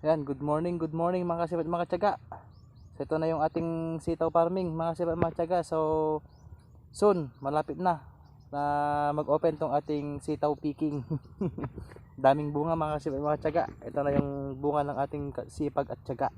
Yan, good morning, good morning mga kasibat mga tiyaga. So ito na yung ating sitaw farming mga kasibat mga tiyaga. So soon, malapit na na mag-open tong ating sitaw picking. Daming bunga mga kasibat mga tiyaga. Ito na yung bunga ng ating sipag at tiyaga.